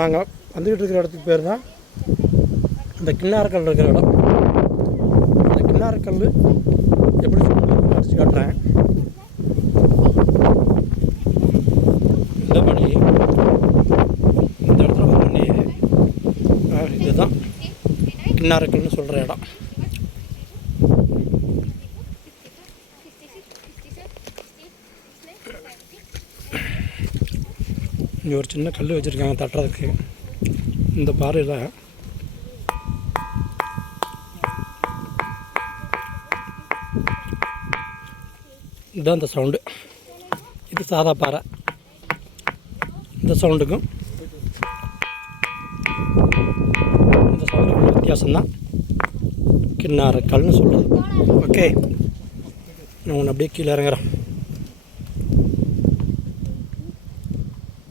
நாங்கள் வந்துக்கிட்டு இருக்கிற இடத்துக்கு பேர் தான் இந்த கிண்ணாரக்கல் இருக்கிற இடம். இந்த கிண்ணாரக்கல் எப்படி அடிச்சு காட்டுறேன். இந்த படி இந்த இடத்துல வந்து இதுதான் கிண்ணாரக்கல்னு சொல்கிற இடம். இங்கே ஒரு சின்ன கல் வச்சுருக்காங்க தட்டுறதுக்கு. இந்த பாறையில் இதுதான் இந்த சவுண்டு. இது சாதா பாறை. இந்த சவுண்டுக்கும் இந்த சவுண்டுக்கும் வித்தியாசம்தான் கிண்ணாரக்கல்னு சொல்கிறது. ஓகே, நான் உன்னை அப்படியே கீழே இறங்குறேன்.